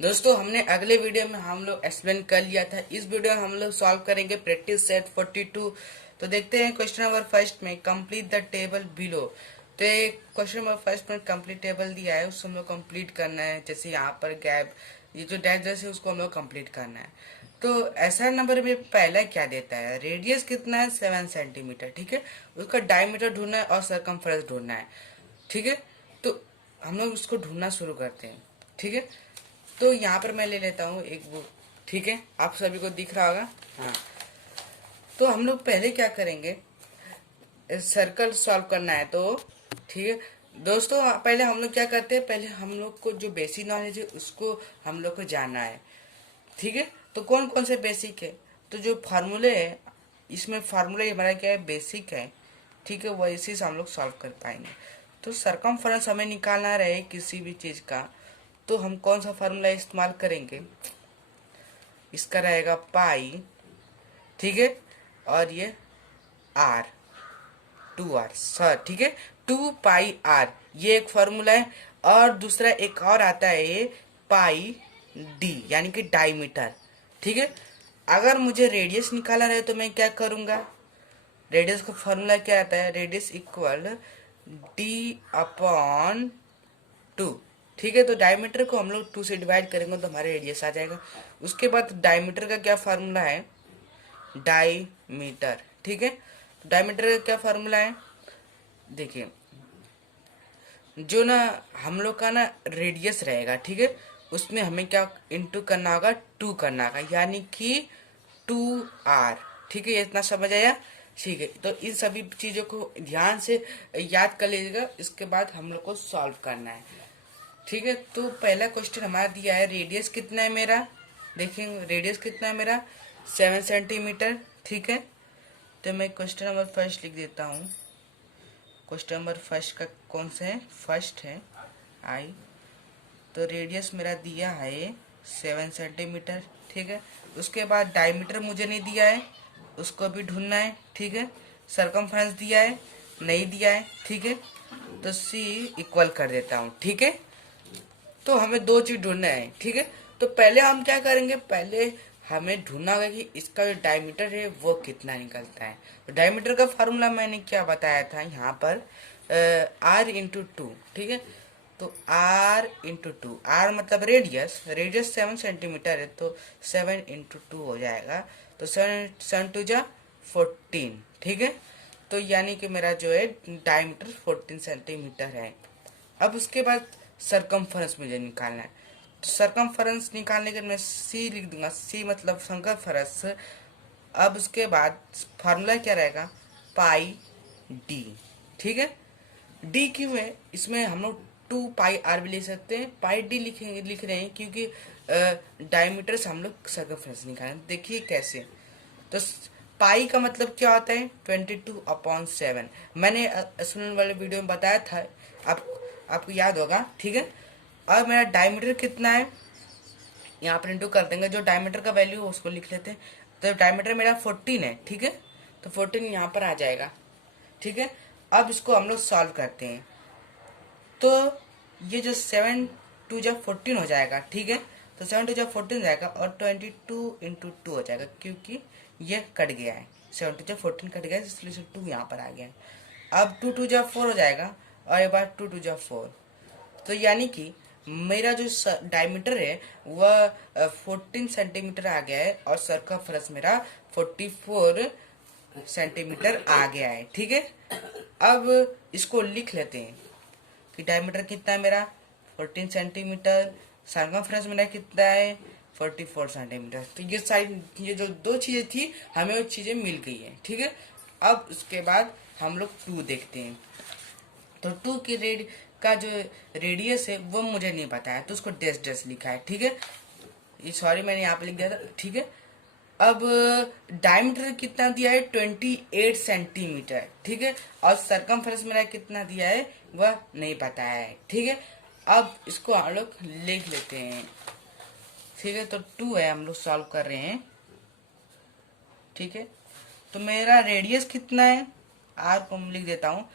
दोस्तों हमने अगले वीडियो में हम लोग एक्सप्लेन कर लिया था। इस वीडियो में हम लोग सॉल्व करेंगे प्रैक्टिस सेट 42। तो देखते हैं क्वेश्चन नंबर फर्स्ट में कंप्लीट द टेबल बिलो। तो ये क्वेश्चन नंबर फर्स्ट में कंप्लीट टेबल दिया है, उसको हम लोग कंप्लीट करना है। जैसे यहाँ पर गैप, ये जो डैश है उसको हम लोग कंप्लीट करना है। तो ऐसा नंबर में पहला क्या देता है, रेडियस कितना है 7 सेंटीमीटर, ठीक है। उसका डायमीटर ढूंढना है और सरकमफ्रेंस ढूंढना है, ठीक है। तो हम लोग उसको ढूंढना शुरू करते हैं, ठीक है। तो यहाँ पर मैं ले लेता हूँ एक बुक, ठीक है, आप सभी को दिख रहा होगा। हाँ, तो हम लोग पहले क्या करेंगे, सर्कल सॉल्व करना है तो ठीक है। दोस्तों पहले हम लोग क्या करते हैं, पहले हम लोग को जो बेसिक नॉलेज है उसको हम लोग को जानना है, ठीक है। तो कौन कौन से बेसिक है, तो जो फार्मूले है, इसमें फार्मूले हमारा क्या है, बेसिक है, ठीक है। वह इसी से हम लोग सॉल्व कर पाएंगे। तो सरकमफ्रेंस हमें निकालना रहे किसी भी चीज़ का, तो हम कौन सा फार्मूला इस्तेमाल करेंगे, इसका रहेगा पाई, ठीक है। और ये आर, 2r सर, ठीक है, 2 पाई r, ये एक फार्मूला है। और दूसरा एक और आता है ये पाई डी, यानी कि डायमीटर, ठीक है। अगर मुझे रेडियस निकालना रहे तो मैं क्या करूंगा, रेडियस का फार्मूला क्या आता है, रेडियस इक्वल डी अपॉन 2, ठीक है। तो डायमीटर को हम लोग 2 से डिवाइड करेंगे तो हमारे रेडियस आ जाएगा। उसके बाद डायमीटर का क्या फार्मूला है, डायमीटर, ठीक है। डायमीटर का क्या फार्मूला है, देखिए, जो ना हम लोग का ना रेडियस रहेगा, ठीक है, उसमें हमें क्या इंटू करना होगा, 2 करना होगा, यानी कि 2r, ठीक है। ये इतना समझ आया, ठीक है। तो इन सभी चीज़ों को ध्यान से याद कर लीजिएगा, इसके बाद हम लोग को सॉल्व करना है, ठीक है। तो पहला क्वेश्चन हमारा दिया है, रेडियस कितना है मेरा, देखिए रेडियस कितना है मेरा 7 सेंटीमीटर, ठीक है। तो मैं क्वेश्चन नंबर फर्स्ट लिख देता हूँ। क्वेश्चन नंबर फर्स्ट का कौन सा है, फर्स्ट है आई। तो रेडियस मेरा दिया है 7 सेंटीमीटर, ठीक है। उसके बाद डायमीटर मुझे नहीं दिया है, उसको भी ढूंढना है, ठीक है। सरकमफ्रेंस दिया है, नहीं दिया है, ठीक है। तो सी इक्वल कर देता हूँ, ठीक है। तो हमें दो चीज ढूंढना है, ठीक है। तो पहले हम क्या करेंगे, पहले हमें ढूंढना होगा कि इसका जो डायमीटर है वो कितना निकलता है। तो डायमीटर का फार्मूला मैंने क्या बताया था यहाँ पर, आर इंटू टू, ठीक है। तो आर इंटू टू, आर मतलब रेडियस, रेडियस 7 सेंटीमीटर है, तो 7 इंटू टू हो जाएगा। तो 7 टू जा 14, ठीक है। तो यानी कि मेरा जो है डायमीटर 14 सेंटीमीटर है। अब उसके बाद सरकमफरेंस मुझे निकालना है। तो सरकमफरेंस निकालने के मैं सी लिख दूंगा, सी मतलब सरकमफरेंस। अब उसके बाद फार्मूला क्या रहेगा, पाई डी, ठीक है। डी क्यों है, इसमें हम लोग 2 पाई r भी लिख सकते हैं, पाई डी लिख रहे हैं क्योंकि डायमीटर से हम लोग सरकमफरेंस निकालें। देखिए कैसे, तो पाई का मतलब क्या होता है, 22/7। मैंने सुनने वाले वीडियो में बताया था, आप आपको याद होगा, ठीक है। अब मेरा डायमीटर कितना है, यहाँ पर इंटू कर देंगे, जो डायमीटर का वैल्यू है उसको लिख लेते हैं। तो डायमीटर मेरा 14 है, ठीक है। तो 14 यहाँ पर आ जाएगा, ठीक है। अब इसको हम लोग सॉल्व करते हैं। तो ये जो 7 टू जब 14 हो जाएगा, ठीक है। तो 7 टू जब 14 हो जाएगा और 22 × 2 हो जाएगा, क्योंकि ये कट गया है, 7 टू जब 14 कट गया है, इसलिए 2 यहाँ पर आ गया है। अब 2 टू जब 4 हो जाएगा और एक बार 2 टू जब 4। तो यानी कि मेरा जो डायमीटर है वह 14 सेंटीमीटर आ गया है और सरकमफरेंस मेरा 44 सेंटीमीटर आ गया है, ठीक है। अब इसको लिख लेते हैं कि डायमीटर कितना है मेरा 14 सेंटीमीटर, सरकमफ्रेंस मेरा कितना है 44 सेंटीमीटर। तो ये सारी, ये जो दो चीजें थी हमें वो चीजें मिल गई है, ठीक है। अब उसके बाद हम लोग 2 देखते हैं। तो 2 की का जो रेडियस है वो मुझे नहीं पता है, तो उसको डैश डैश लिखा है, ठीक है। ये सॉरी मैंने यहाँ पे लिख दिया था, ठीक है। अब डायमीटर कितना दिया है 28 सेंटीमीटर, ठीक है। और सरकमफ्रेंस मेरा कितना दिया है वह नहीं पता है, ठीक है। अब इसको हम लोग लिख लेते हैं, ठीक है। तो 2 है, हम लोग सॉल्व कर रहे हैं, ठीक है। तो मेरा रेडियस कितना है, आर को मैं लिख देता हूँ,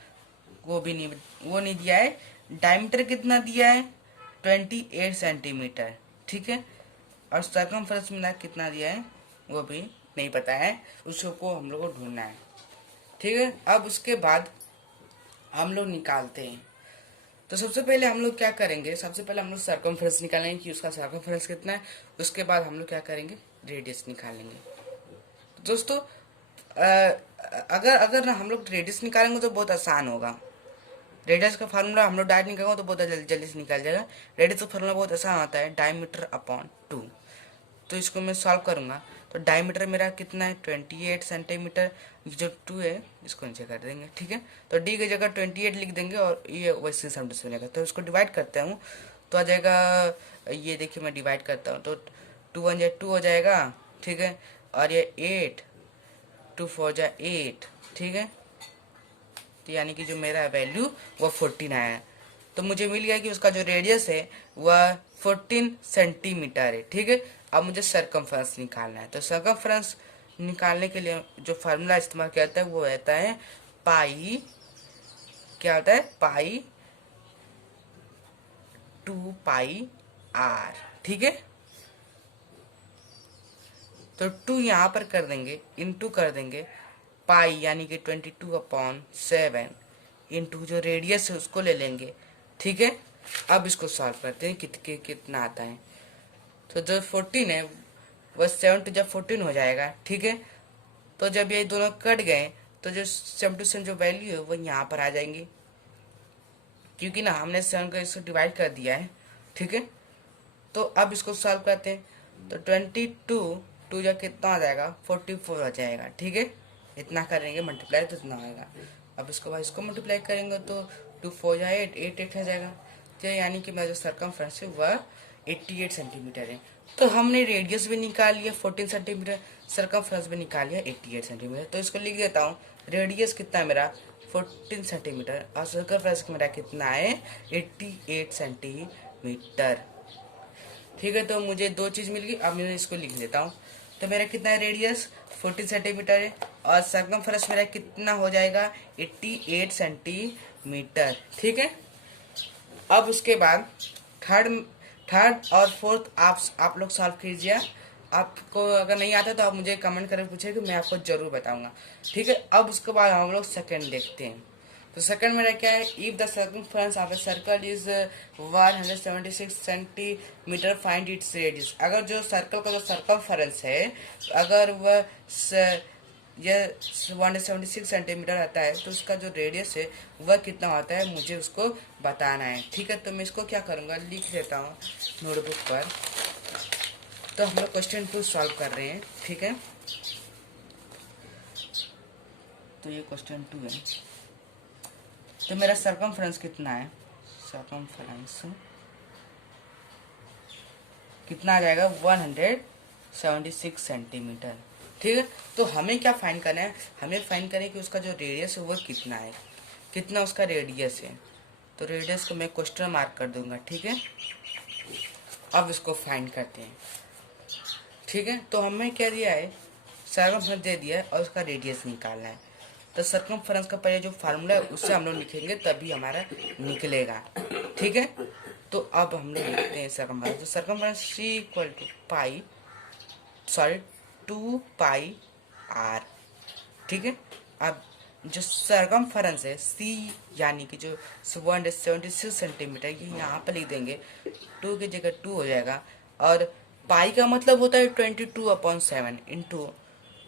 वो भी नहीं, वो नहीं दिया है। डायमीटर कितना दिया है 28 सेंटीमीटर, ठीक है। और सर्कमफरेंस मिला कितना दिया है वो भी नहीं पता है, उसको हम लोग को ढूंढना है, ठीक है। अब उसके बाद हम लोग निकालते हैं। तो सबसे पहले हम लोग क्या करेंगे, सबसे पहले हम लोग सर्कमफरेंस निकालेंगे कि उसका सर्कमफरेंस कितना है। उसके बाद हम लोग क्या करेंगे, रेडियस निकालेंगे। दोस्तों अगर अगर हम लोग रेडियस निकालेंगे तो बहुत आसान होगा। रेडियस का फार्मूला हम लोग डायरेक्ट निकालेंगे तो बहुत जल्दी से निकल जाएगा। रेडियस का फार्मूला बहुत आसान होता है, डायमीटर अपॉन 2। तो इसको मैं सॉल्व करूंगा। तो डायमीटर मेरा कितना है 28 सेंटीमीटर, जो 2 है इसको नीचे कर देंगे, ठीक है। तो डी की जगह 28 लिख देंगे और ये वैसे सेंटीमीटर बनेगा। तो इसको डिवाइड करते हूँ तो आ जाएगा, ये देखिए मैं डिवाइड करता हूँ तो 2 1 2 हो जाएगा, ठीक है। और ये 8 2 4 8, ठीक है। तो यानी कि जो मेरा वैल्यू वो 14 आया है। तो मुझे मिल गया कि उसका जो रेडियस है वह 14 सेंटीमीटर है, ठीक है। अब मुझे सर्कमफ्रेंस निकालना है। तो सर्कमफ्रेंस निकालने के लिए जो फार्मूला इस्तेमाल किया जाता है वो रहता है पाई, क्या होता है पाई 2 पाई आर, ठीक है। तो 2 यहाँ पर कर देंगे, इनटू कर देंगे पाई यानी कि 22/7 इंटू जो रेडियस है उसको ले लेंगे, ठीक है। अब इसको सॉल्व करते हैं कितना आता है। तो जो 14 है वह 7 टू जब 14 हो जाएगा, ठीक है। तो जब ये दोनों कट गए तो जो 7 जो वैल्यू है वो यहाँ पर आ जाएंगी, क्योंकि ना हमने 7 को इसको डिवाइड कर दिया है, ठीक है। तो अब इसको सॉल्व करते हैं। तो 22 जब कितना आ जाएगा 44 आ जाएगा, ठीक है। इतना करेंगे मल्टीप्लाई तो इतना आएगा। अब इसको बाद इसको मल्टीप्लाई करेंगे तो 2 4 8 8 आ जाएगा। तो यानी कि मेरा जो सर्कमफ्रेंस है वह 88 सेंटीमीटर है। तो हमने रेडियस भी निकाल लिया 14 सेंटीमीटर, सर्कमफ्रेंस भी निकाल लिया 88 सेंटीमीटर। तो इसको लिख देता हूँ, रेडियस कितना है मेरा 14 सेंटीमीटर और सर्कमफ्रेंस मेरा कितना है 88 सेंटीमीटर, ठीक है। तो मुझे दो चीज़ मिल गई। अब मैं इसको लिख देता हूँ। तो मेरा कितना है रेडियस 14 सेंटीमीटर है और सर्कमफ्रेंस मेरा कितना हो जाएगा 88 सेंटीमीटर, ठीक है। अब उसके बाद थर्ड और फोर्थ आप लोग सॉल्व कीजिए। आपको अगर नहीं आता तो आप मुझे कमेंट करके पूछिए कि मैं आपको जरूर बताऊंगा, ठीक है। अब उसके बाद हम लोग सेकंड देखते हैं। तो सेकंड मेरा क्या है, if the circumference of a circle is 176 centimetre find its radius. अगर जो सर्कल का जो सर्कमफ्रेंस है अगर वह ये 176 सेंटीमीटर आता है तो उसका जो रेडियस है वह कितना होता है मुझे उसको बताना है, ठीक है। तो मैं इसको क्या करूँगा, लिख देता हूँ नोटबुक पर। तो हम लोग क्वेश्चन 2 सॉल्व कर रहे हैं, ठीक है। तो ये क्वेश्चन 2 है। तो मेरा सर्कमफ्रेंस कितना है, सर्कमफ्रेंस कितना आ जाएगा 176 सेंटीमीटर, ठीक है। तो हमें क्या फाइंड करना है, हमें फाइंड करना है कि उसका जो रेडियस है वो कितना है, कितना उसका रेडियस है। तो रेडियस को मैं क्वेश्चन मार्क कर दूंगा, ठीक है। अब इसको फाइंड करते हैं, ठीक है। तो हमें क्या दिया है, सर्कमफ्रेंस दे दिया है और उसका रेडियस निकालना है। तो सर्कमफ्रेंस का पहले जो फार्मूला है उससे हम लोग लिखेंगे तभी हमारा निकलेगा, ठीक है। तो अब हम लोग लिखते हैं सर्कमफ्रेंस। तो circumference C equal to pi 2 pi R, ठीक है। अब जो सर्कमफ्रेंस है सी यानी कि जो 176 सेंटीमीटर ये यहाँ पर लिख देंगे, 2 की जगह 2 हो जाएगा। और पाई का मतलब होता है 22/7 इंटू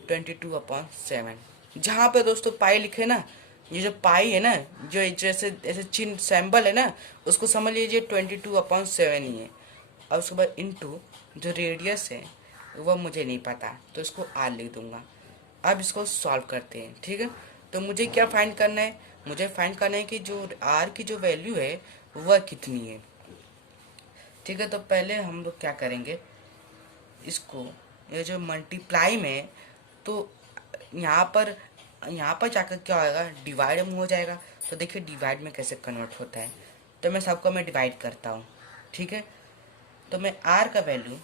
22/7। जहाँ पे दोस्तों पाई लिखे ना, ये जो पाई है ना, जो जैसे ऐसे चिन्ह सिंबल है ना, उसको समझ लीजिए 22/7 ही है। और उसके बाद इंटू जो रेडियस है वह मुझे नहीं पता तो इसको आर लिख दूंगा। अब इसको सॉल्व करते हैं, ठीक है। तो मुझे क्या फाइंड करना है, मुझे फाइंड करना है कि जो आर की जो वैल्यू है वह कितनी है, ठीक है। तो पहले हम लोग क्या करेंगे, इसको ये जो मल्टीप्लाई में तो यहाँ पर जाकर क्या होगा डिवाइड में हो जाएगा। तो देखिए डिवाइड में कैसे कन्वर्ट होता है। तो मैं सबको मैं डिवाइड करता हूँ, ठीक है। तो मैं आर का वैल्यू,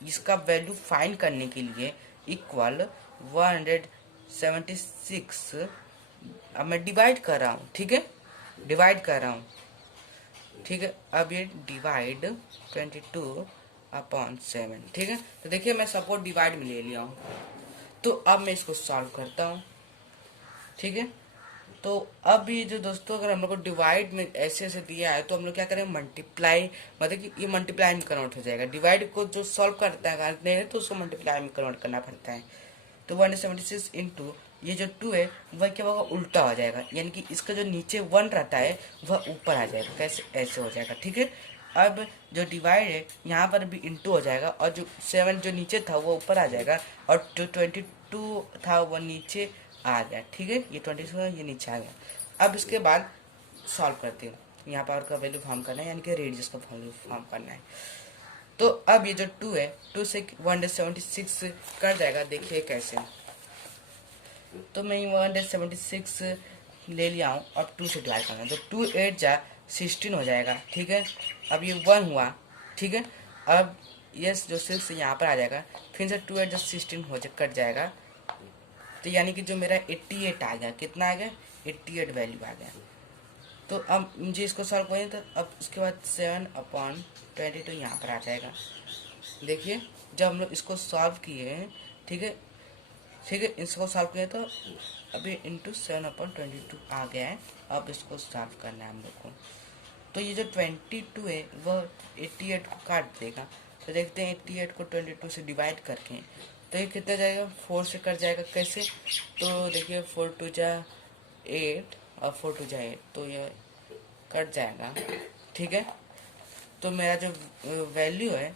इसका वैल्यू फाइंड करने के लिए इक्वल 176, अब मैं डिवाइड कर रहा हूँ, ठीक है, डिवाइड कर रहा हूँ, ठीक है। अब ये डिवाइड 22 अपॉन 7, ठीक है। तो देखिए मैं सपोर्ट डिवाइड में ले लिया हूँ, तो अब मैं इसको सॉल्व करता हूँ, ठीक है। तो अब ये जो दोस्तों अगर हम लोग को डिवाइड में ऐसे ऐसे दिया है तो हम लोग क्या करें, मल्टीप्लाई, मतलब कि ये मल्टीप्लाई में कन्वर्ट हो जाएगा। डिवाइड को जो सॉल्व करता है करते हैं तो उसको मल्टीप्लाई में कन्वर्ट करना पड़ता है। तो 176 इंटू ये जो 2 है वह क्या होगा, उल्टा हो जाएगा, यानी कि इसका जो नीचे 1 रहता है वह ऊपर आ जाएगा। कैसे, ऐसे हो जाएगा, ठीक है। अब जो डिवाइड है यहाँ पर भी इंटू हो जाएगा, और जो 7 जो नीचे था वो ऊपर आ जाएगा, और जो 22 था वो नीचे आ गया, ठीक है। ये 22 ये नीचे आ गया। अब इसके बाद सॉल्व करते हैं, यहाँ पावर का वैल्यू फॉर्म करना है, यानी कि रेडियस का वैल्यू फॉर्म करना है। तो अब ये जो 2 है, 2 से 176 कर जाएगा, देखिए कैसे। तो मैं 176 ले लिया हूँ और 2 से डिवाइड करना है, तो 2 8 जा 16 हो जाएगा, ठीक है। अब ये 1 हुआ, ठीक है। अब ये जो 6 यहाँ पर आ जाएगा, फिर से 2 8 जो 16 हो कट जाएगा, तो यानी कि जो मेरा 88 आ गया, कितना आ गया, 88 वैल्यू आ गया। तो अब मुझे इसको सॉल्व करें, तो अब उसके बाद 7/22 यहाँ पर आ जाएगा। देखिए जब हम लोग इसको सॉल्व किए, ठीक है, ठीक है, इसको सॉल्व किए तो अभी इंटू 7/22 आ गया है। अब इसको सॉल्व करना है हम लोग को। तो ये जो 22 है वह 88 को काट देगा, तो देखते हैं 88 को 22 से डिवाइड करके तो ये कितना जाएगा, 4 से कट जाएगा। कैसे, तो देखिए 4 2 जा 8 और 4 2 जा 8, तो ये कट जाएगा, ठीक है। तो मेरा जो वैल्यू है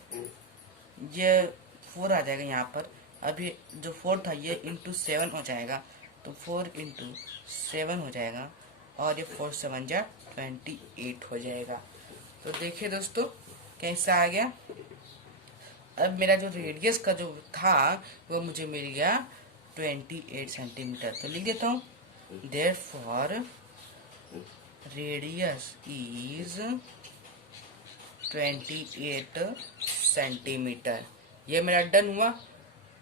ये 4 आ जाएगा यहाँ पर। अभी जो 4 था ये इंटू 7 हो जाएगा, तो 4 इंटू 7 हो जाएगा, और ये 4 7 जा 28 हो जाएगा। तो देखिए दोस्तों कैसा आ गया। अब मेरा जो रेडियस का जो था वो मुझे मिल गया 28 सेंटीमीटर। तो लिख देता हूँ, देयरफॉर रेडियस इज 28 सेंटीमीटर। ये मेरा डन हुआ।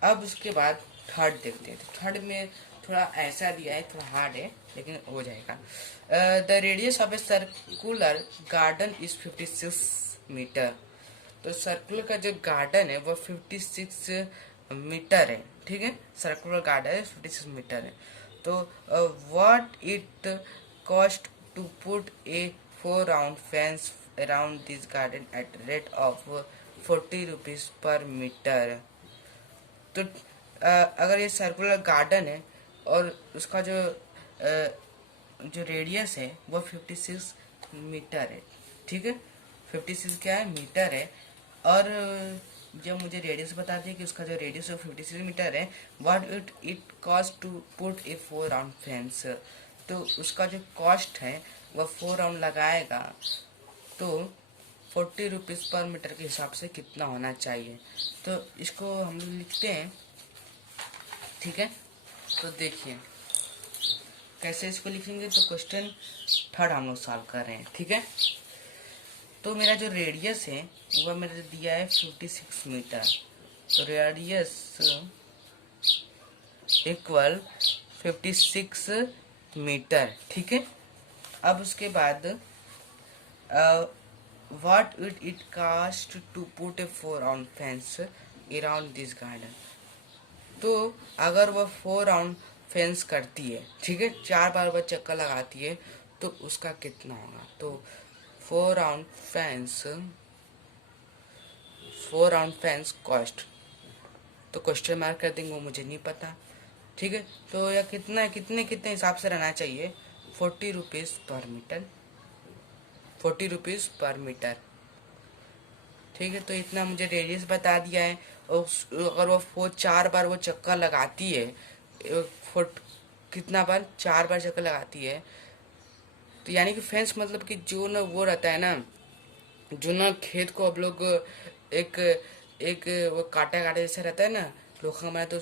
अब उसके बाद थर्ड देखते हैं। तो थर्ड में थोड़ा ऐसा दिया है, थोड़ा हार्ड है लेकिन हो जाएगा। The radius of a circular garden is 56 metre. तो सर्कुलर का जो गार्डन है वो 56 मीटर है, ठीक है। सर्कुलर गार्डन 56 मीटर है। तो what it cost to put a 4 round fence around this garden at rate of 40 rupees per metre. तो अगर ये सर्कुलर गार्डन है और उसका जो रेडियस है वो 56 मीटर है, ठीक है। 56 क्या है, मीटर है। और जब मुझे रेडियस बता दिए कि उसका जो रेडियस है 56 मीटर है, what it cost to put a 4 round fence. तो उसका जो कॉस्ट है वह 4 राउंड लगाएगा, तो 40 रुपीज़ पर मीटर के हिसाब से कितना होना चाहिए। तो इसको हम लिखते हैं, ठीक है। तो देखिए कैसे इसको लिखेंगे। तो क्वेश्चन थर्ड हम लोग सॉल्व कर रहे हैं, ठीक है। तो मेरा जो रेडियस है वह मेरे दिया है 56 मीटर। तो रेडियस इक्वल 56 मीटर, ठीक है। अब उसके बाद what would it cost to put a 4 round fence around this garden। तो अगर वह 4 राउंड फेंस करती है, ठीक है, 4 बार वह चक्कर लगाती है, तो उसका कितना होगा। तो 4 राउंड फेंस कॉस्ट, तो क्वेश्चन मार्क कर देंगे, वो मुझे नहीं पता, ठीक है। तो यह कितना कितने कितने हिसाब से रहना चाहिए, 40 रुपीज़ पर मीटर, 40 रुपीज़ पर मीटर, ठीक है। तो इतना मुझे रेडियस बता दिया है। और अगर वो 4 बार वो चक्कर लगाती है, फुट कितना बार, 4 बार चक्कर लगाती है, तो यानी कि फेंस मतलब कि जो ना वो रहता है ना, जो ना खेत को अब लोग एक एक वो काटा काटा जैसा रहता है ना, लोखा हमारा, तो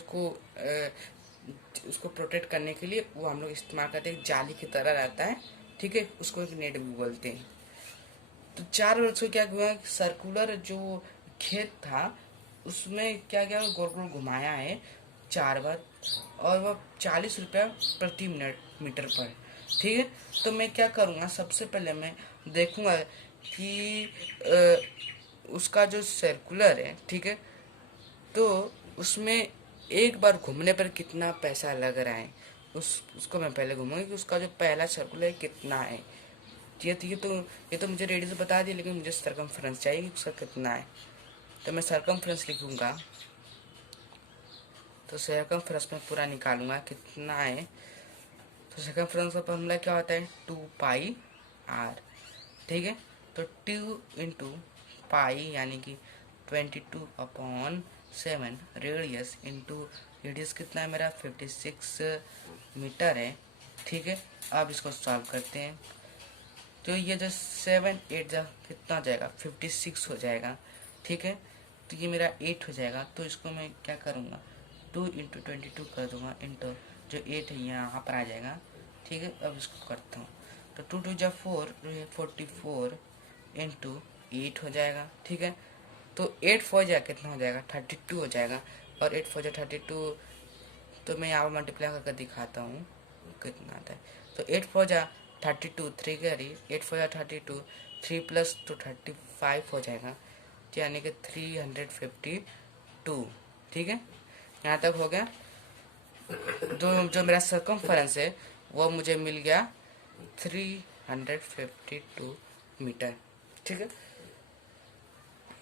उसको प्रोटेक्ट करने के लिए वो हम लोग इस्तेमाल करते हैं, जाली की तरह रहता है, ठीक है। उसको एक नेट भी बोलते हैं। तो 4 वर्ष को क्या हुआ, सर्कुलर जो खेत था उसमें क्या क्या गोल गोल घुमाया है 4 बार, और वह 40 रुपया प्रति मीटर पर, ठीक है। तो मैं क्या करूँगा, सबसे पहले मैं देखूँगा कि उसका जो सर्कुलर है, ठीक है, तो उसमें एक बार घूमने पर कितना पैसा लग रहा है, उसको मैं पहले घूमूंगा कि उसका जो पहला सर्कुलर है कितना है। ये तो मुझे रेडियस बता दिया, लेकिन मुझे सरकमफ्रेंस चाहिए कि उसका कितना है। तो मैं सरकमफ्रेंस लिखूंगा, तो सरकमफ्रेंस में पूरा निकालूंगा कितना है। तो सरकमफ्रेंस का फॉर्मूला क्या होता है, 2πr, ठीक है। तो 2 इंटू पाई यानी कि 22/7 रेडियस इंटू रेडियस कितना है मेरा 56 मीटर है, ठीक है। अब इसको सॉल्व करते हैं। तो ये जो 7 8 जा कितना हो जाएगा 56 हो जाएगा, ठीक है। तो ये मेरा 8 हो जाएगा। तो इसको मैं क्या करूँगा 2 इंटू 22 कर दूंगा, इंटू जो 8 है यहाँ पर आ जाएगा, ठीक है। अब इसको करता हूँ, तो 2 2 जा 4 44 इंटू 8 हो जाएगा, ठीक है। तो 8 4 जा कितना हो जाएगा 32 हो जाएगा, और 8 4 जा 32, तो मैं यहाँ पर मल्टीप्लाई करके दिखाता हूँ कितना आता है। तो 8 4 जा 32, 3 करी 8 4 जा 32, 3 प्लस 2 35 हो जाएगा, तो यानी कि 352, ठीक है। यहाँ तक हो गया। जो मेरा सर्कमफरेंस है वो मुझे मिल गया 352 मीटर, ठीक है।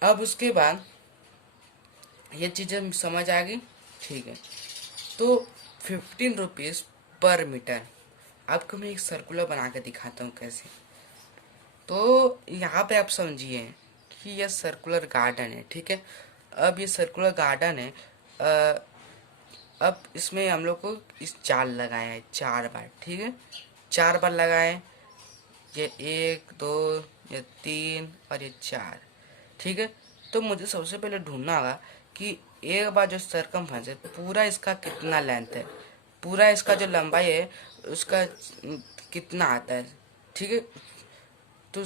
अब उसके बाद ये चीज़ें समझ आ गई, ठीक है। तो 15 रुपीज़ पर मीटर। आपको मैं एक सर्कुलर बना के दिखाता हूँ कैसे। तो यहाँ पे आप समझिए कि यह सर्कुलर गार्डन है, ठीक है। अब ये सर्कुलर गार्डन है, अब इसमें हम लोग को इस जाल लगाया है 4 बार, ठीक है। 4 बार लगाए, ये 1 2 ये 3 और ये 4, ठीक है। तो मुझे सबसे पहले ढूंढना होगा कि एक बार जो सरकमफ्रेंस है पूरा इसका कितना लेंथ है, पूरा इसका जो लंबाई है उसका कितना आता है, ठीक है। तो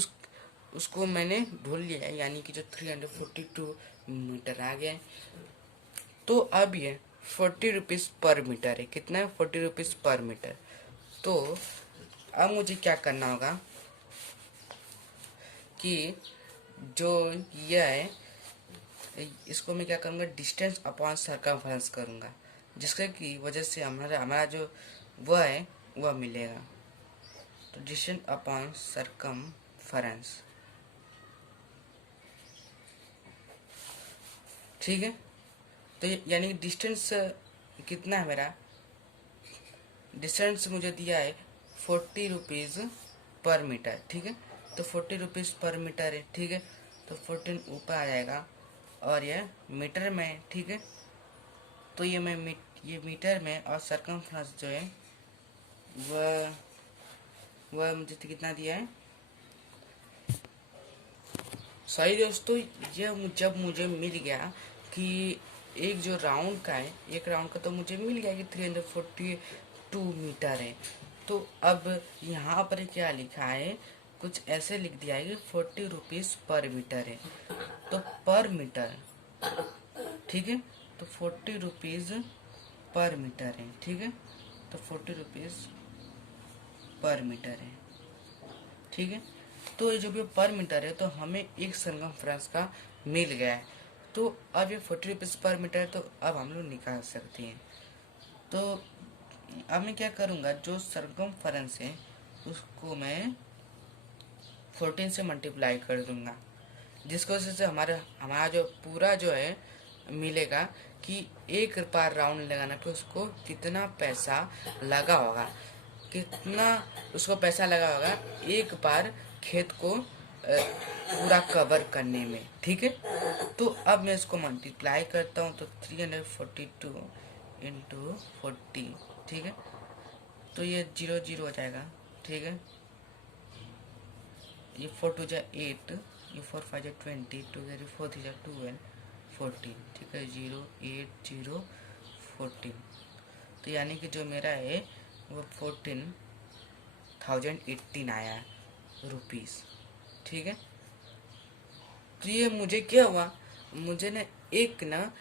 उसको मैंने ढूंढ लिया है, यानी कि जो 342 मीटर आ गया है। तो अब ये 40 रुपीज़ पर मीटर है, कितना है 40 रुपीज़ पर मीटर। तो अब मुझे क्या करना होगा कि जो यह है इसको मैं क्या करूँगा डिस्टेंस अपॉन सर्कमफरेंस करूँगा, जिसके की वजह से हमारा हमारा जो वह है वह मिलेगा। तो डिस्टेंस अपॉन सर्कमफरेंस, ठीक है। तो यानी डिस्टेंस कितना है मेरा, डिस्टेंस मुझे दिया है 40 रुपीज़ पर मीटर, ठीक है। तो 40 रुपीज़ पर मीटर है, ठीक है। तो 14 ऊपर आ जाएगा और यह मीटर में है, ठीक है। तो ये ये मीटर में, और सर्कमफ्रेंस जो है वह मुझे कितना दिया है, सही दोस्तों। यह जब मुझे मिल गया कि एक जो राउंड का है, एक राउंड का तो मुझे मिल गया कि 342 मीटर है। तो अब यहाँ पर क्या लिखा है, कुछ ऐसे लिख दिया है कि 40 रुपीज़ पर मीटर है। तो पर मीटर, ठीक है। तो 40 रुपीज़ पर मीटर है, ठीक है। तो 40 रुपीज़ पर मीटर है, ठीक है। तो ये जो भी पर मीटर है, तो हमें एक सरकमफ्रेंस का मिल गया है। तो अब ये 40 रुपीज़ पर मीटर है, तो अब हम लोग निकाल सकते हैं। तो अब मैं क्या करूँगा, जो सरकमफ्रेंस है उसको मैं 14 से मल्टीप्लाई कर दूंगा, जिसकी वजह से हमारा हमारा जो पूरा जो है मिलेगा कि एक बार राउंड लगाने पे उसको कितना पैसा लगा होगा, कितना उसको पैसा लगा होगा एक बार खेत को पूरा कवर करने में, ठीक है। तो अब मैं इसको मल्टीप्लाई करता हूँ, तो 342 इंटू 40, ठीक है। तो ये 0 0 हो जाएगा, ठीक है। ये 4 2 जा 8, ये 4 5 जा 20, 2 4 3 जा 12 14, ठीक है। 0 8 0 14, तो यानी कि जो मेरा है वो 14,018 आया रुपीज़, ठीक है। तो ये मुझे क्या हुआ, मुझे ना एक ना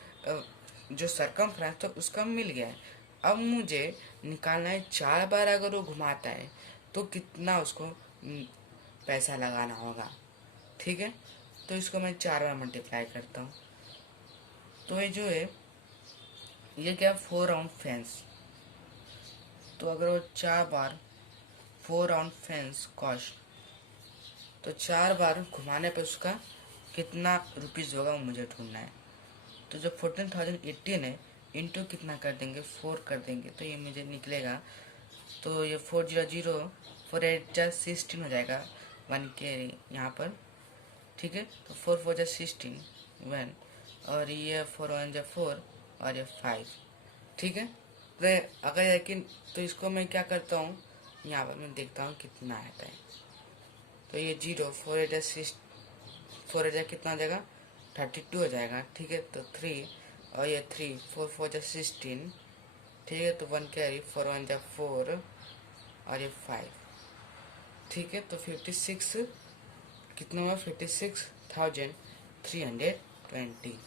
जो सरकमफ्रेंस था उसका मिल गया है। अब मुझे निकालना है 4 बार अगर वो घुमाता है तो कितना उसको पैसा लगाना होगा, ठीक है। तो इसको मैं 4 बार मल्टीप्लाई करता हूँ। तो ये जो है ये क्या 4 राउंड फेंस, तो अगर वो 4 बार 4 राउंड फेंस कॉस्ट, तो 4 बार घुमाने पे उसका कितना रुपीज़ होगा वो मुझे ढूंढना है। तो जो 14,018 है इंटू कितना कर देंगे 4 कर देंगे तो ये मुझे निकलेगा। तो ये 400 4 8 जा 16 हो जाएगा 1 के यहाँ पर, ठीक है। तो 4 4 जा 16 1, और ये 4 1 जा 4 और ये 5, ठीक है। तो अगर यकीन तो इसको मैं क्या करता हूँ यहाँ पर मैं देखता हूँ कितना आता है। तो ये 0 4 8 जा 6 4 8 जा कितना हो जाएगा 32 हो जाएगा, ठीक है। तो 3 और ये 3 4 4 जा 16, ठीक है। तो 1 कैरी 4 1 जा 4 और ये 5, ठीक है। तो 56 कितना हुआ 56,320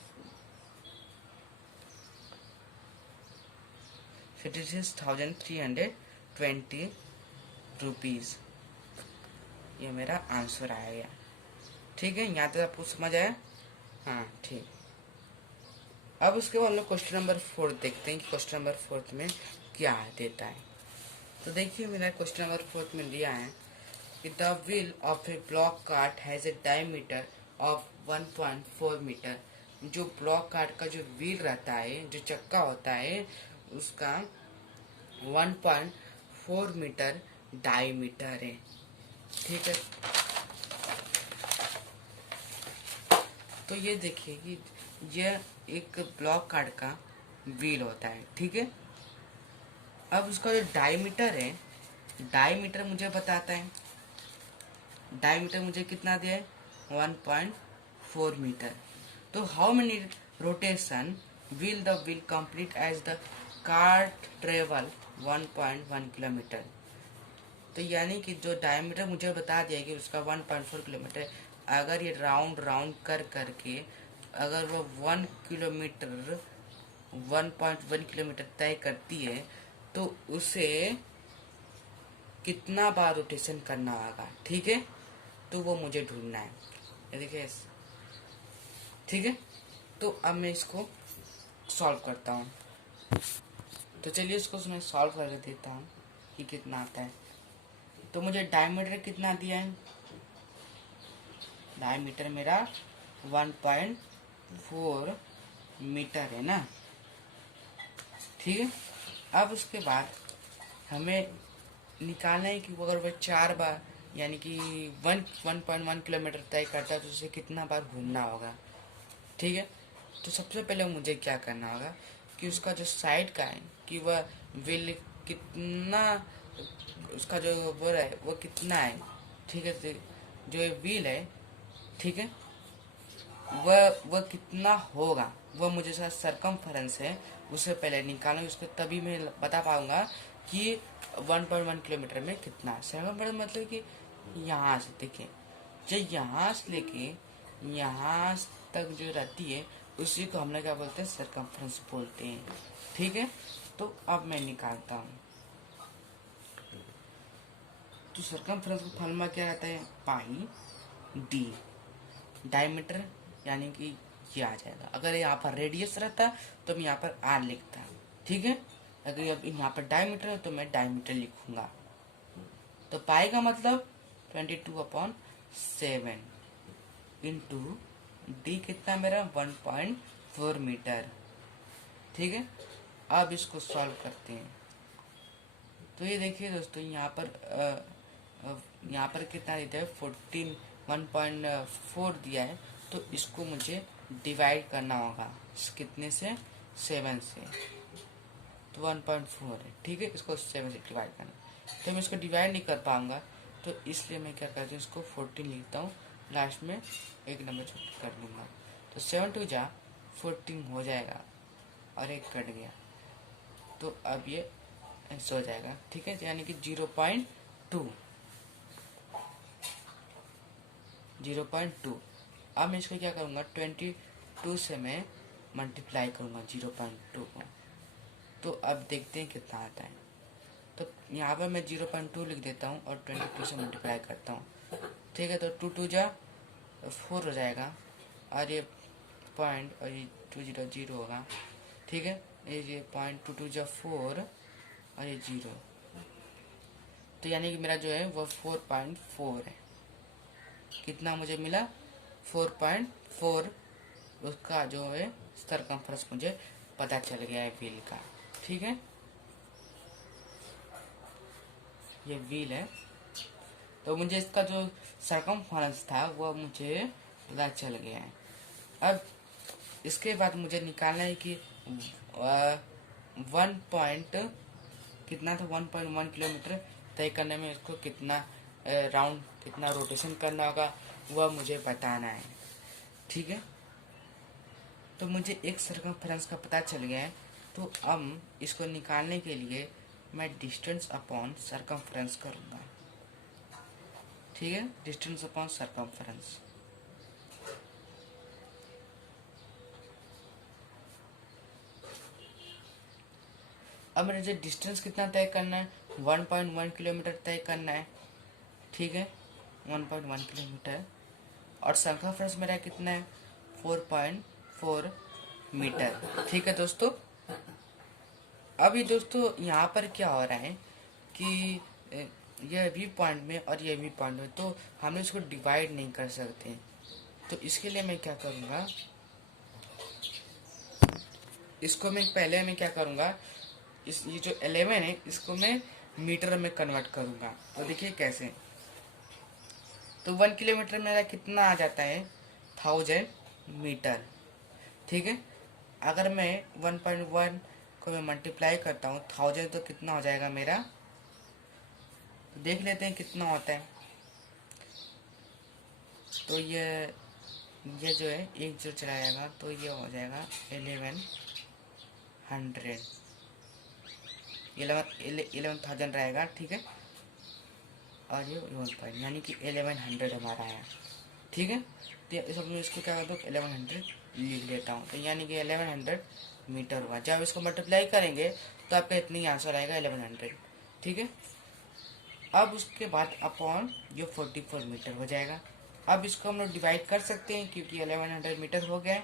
56,320 रुपीज़, ये मेरा आंसर आएगा, ठीक है। यहाँ तक आपको समझ आया? हाँ ठीक। अब उसके बाद हम लोग क्वेश्चन नंबर 4 देखते हैं कि क्वेश्चन नंबर 4 में क्या देता है। तो देखिए मेरा क्वेश्चन नंबर 4 में दिया है कि the wheel of a block cart has a diameter of 1.4 metre. जो ब्लॉक कार्ट का जो व्हील रहता है, जो चक्का होता है, उसका 1.4 मीटर डायमीटर है, ठीक है। तो ये देखिए कि यह एक ब्लॉक कार्ड का व्हील होता है, ठीक है। अब उसका जो डायमीटर है, डायमीटर मुझे बताता है, डायमीटर मुझे कितना दिया है 1.4 मीटर। तो how many rotation will the wheel complete as the cart travel 1.1 kilometre. तो यानी कि जो डायमीटर मुझे बता दिया कि उसका 1.4 किलोमीटर, अगर ये राउंड राउंड कर करके अगर वो 1 किलोमीटर 1.1 किलोमीटर तय करती है तो उसे कितना बार रोटेशन करना होगा, ठीक है। तो वो मुझे ढूंढना है, ये देखिए, ठीक है। तो अब मैं इसको सॉल्व करता हूँ। तो चलिए इसको मैं सॉल्व करके देता हूँ कि कितना आता है। तो मुझे डायमीटर कितना दिया है, डायमीटर मेरा 1.4 मीटर है ना, ठीक है। अब उसके बाद हमें निकालना है कि अगर वह 4 बार यानी कि 1.1 किलोमीटर तय करता है तो उसे कितना बार घूमना होगा, ठीक है। तो सबसे पहले मुझे क्या करना होगा कि उसका जो साइड का है कि वह व्हील कितना, उसका जो वो है वो कितना है, ठीक है। तो जो ये व्हील है, ठीक है, वह कितना होगा वह मुझे सारा सरकमफेरेंस है उससे पहले निकालूंगा, उसको तभी मैं बता पाऊंगा कि 1.1 किलोमीटर में कितना है। सरकमफेरेंस मतलब कि यहाँ से देखिए, जो यहाँ से लेके यहाँ तक जो रहती है उसी को हम लोग क्या बोलते हैं सरकमफेरेंस बोलते हैं, ठीक है। तो अब मैं निकालता हूँ। तो सरकमफेरेंस का फॉर्मूला क्या रहता है पाई डी, डायमीटर यानी कि ये आ जाएगा। अगर यहाँ पर रेडियस रहता तो मैं यहाँ पर आर लिखता, ठीक है। अगर यहाँ पर डायमीटर है तो मैं डायमीटर लिखूंगा। तो पाई का मतलब 22/7 इंटू डी कितना मेरा 1.4 मीटर, ठीक है। अब इसको सॉल्व करते हैं। तो ये देखिए दोस्तों यहाँ पर कितना देता है 1.4 दिया है। तो इसको मुझे डिवाइड करना होगा कितने से 7 से, तो 1.4 है, ठीक है। इसको 7 से डिवाइड करना, तो मैं इसको डिवाइड नहीं कर पाऊंगा तो इसलिए मैं क्या करती हूँ इसको 14 लिखता हूँ, लास्ट में एक नंबर छुट्टी कर दूंगा। तो 7 2 जा 14 हो जाएगा और एक कट गया, तो अब ये ऐसे हो जाएगा, ठीक है। यानी कि 0.2। अब मैं इसको क्या करूँगा 22 से मैं मल्टीप्लाई करूँगा 0.2 को। तो अब देखते हैं कितना आता है। तो यहाँ पर मैं 0.2 लिख देता हूँ और 22 से मल्टीप्लाई करता हूँ, ठीक है। तो 2 2 जा 4 हो जाएगा, और ये पॉइंट, और ये 2 0 होगा, ठीक है। ये पॉइंट 2 2 4 और ये 0, तो यानी कि मेरा जो है वो 4.4 है। कितना मुझे मिला? 4.4। उसका जो है सरकमफ्रेंस मुझे पता चल गया है व्हील का, ठीक है। ये व्हील है, तो मुझे इसका जो सरकमफ्रेंस था वो मुझे पता चल गया है। अब इसके बाद मुझे निकालना है कि 1 पॉइंट कितना था, 1.1 किलोमीटर तय करने में इसको कितना राउंड, कितना रोटेशन करना होगा वह मुझे बताना है, ठीक है। तो मुझे एक सरकमफ्रेंस का पता चल गया है, तो अब इसको निकालने के लिए मैं डिस्टेंस अपॉन सरकमफ्रेंस करूँगा, ठीक है। डिस्टेंस अपॉन सरकमफ्रेंस, अब मुझे डिस्टेंस कितना तय करना है, 1.1 किलोमीटर तय करना है, ठीक है। 1.1 किलोमीटर, और सरकमफ्रेंस मेरा कितना है, 4.4 मीटर, ठीक है दोस्तों। अभी दोस्तों यहाँ पर क्या हो रहा है कि यह भी पॉइंट में और यह भी पॉइंट में, तो हम इसको डिवाइड नहीं कर सकते। तो इसके लिए मैं क्या करूँगा, इसको मैं पहले मैं क्या करूँगा, ये जो 11 है इसको मैं मीटर में कन्वर्ट करूँगा। तो देखिए कैसे, तो 1 किलोमीटर मेरा कितना आ जाता है, 1000 मीटर, ठीक है। अगर मैं 1.1 को मैं मल्टीप्लाई करता हूँ 1000, तो कितना हो जाएगा मेरा, देख लेते हैं कितना होता है। तो ये जो है एक जो चला जाएगा, तो ये हो जाएगा 11,000 रहेगा, ठीक है। और ये 1 पॉइंट यानी कि 1100 हमारा आया, ठीक है। तो इस मैं इसको क्या करता हूँ, 1100 लिख लेता हूँ, तो यानी कि 1100 मीटर हुआ। जब इसको मल्टीप्लाई करेंगे तो आपका इतनी आंसर आएगा 1100, ठीक है। अब उसके बाद अपॉन जो 44 मीटर हो जाएगा। अब इसको हम लोग डिवाइड कर सकते हैं क्योंकि 1100 मीटर हो गया है।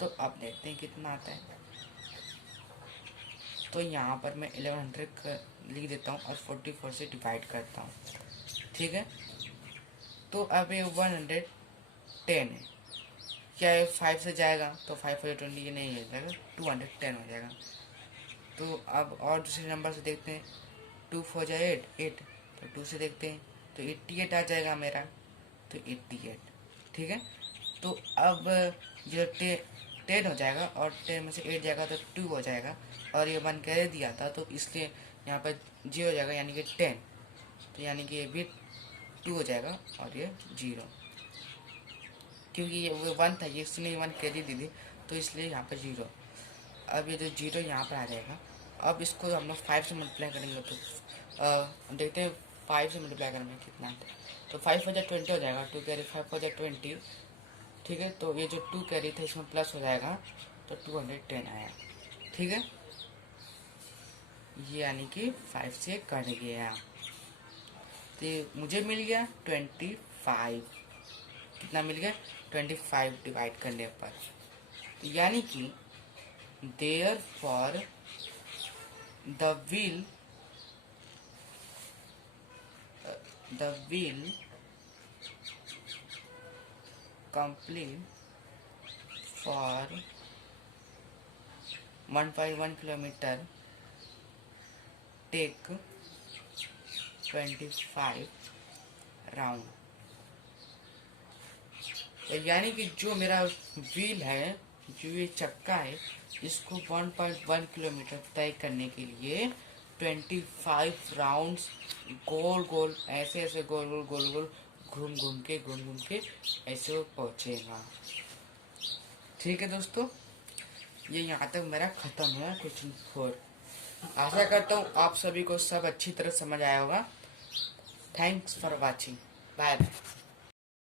तो अब देखते हैं कितना आता है। तो यहाँ पर मैं 1100 लिख देता हूँ और 44 से डिवाइड करता हूँ, ठीक है। तो अब ये 110 है, क्या ये 5 से जाएगा, तो 5 4 20 ये नहीं हो जाएगा, 210 हो जाएगा। तो अब और दूसरे नंबर से देखते हैं, 2 4 जाए 8, तो 2 से देखते हैं तो 88 आ जाएगा मेरा, तो 88, ठीक है। तो अब जो 10 हो जाएगा और 10 में से 8 जाएगा तो 2 हो जाएगा, और ये 1 कैरे दिया था तो इसलिए यहाँ पर 0 हो जाएगा यानी कि 10, तो यानी कि ये भी 2 हो जाएगा और ये 0, क्योंकि ये वो 1 था, ये इसने 1 कैरी दी थी तो इसलिए यहाँ पर 0। अब ये जो 0 यहाँ पर आ जाएगा। अब इसको हम लोग 5 से मल्टीप्लाई करेंगे तो देखते हैं 5 से मल्टीप्लाई करने में कितना आता है। तो 5 हो जाए 20 हो जाएगा, 2 कैरी 5 हो जाए 20, ठीक है। तो ये जो 2 कैरी था इसमें प्लस हो जाएगा तो 210 आया, ठीक है। ये यानी कि 5 से कट गया, तो मुझे मिल गया 25। कितना मिल गया, 25 डिवाइड करने पर। तो यानी कि there for the wheel complete for 1.1 kilometer take 25 round. यानी कि जो मेरा व्हील है, जो ये चक्का है, इसको 1.1 किलोमीटर तय करने के लिए 25 राउंड्स गोल गोल ऐसे गोल गोल घूम घूम के ऐसे वो पहुंचेगा, ठीक है दोस्तों। ये यहाँ तक मेरा खत्म हुआ क्वेश्चन 4। आशा करता हूँ आप सभी को सब अच्छी तरह समझ आया होगा। Thanks for watching, bye bye.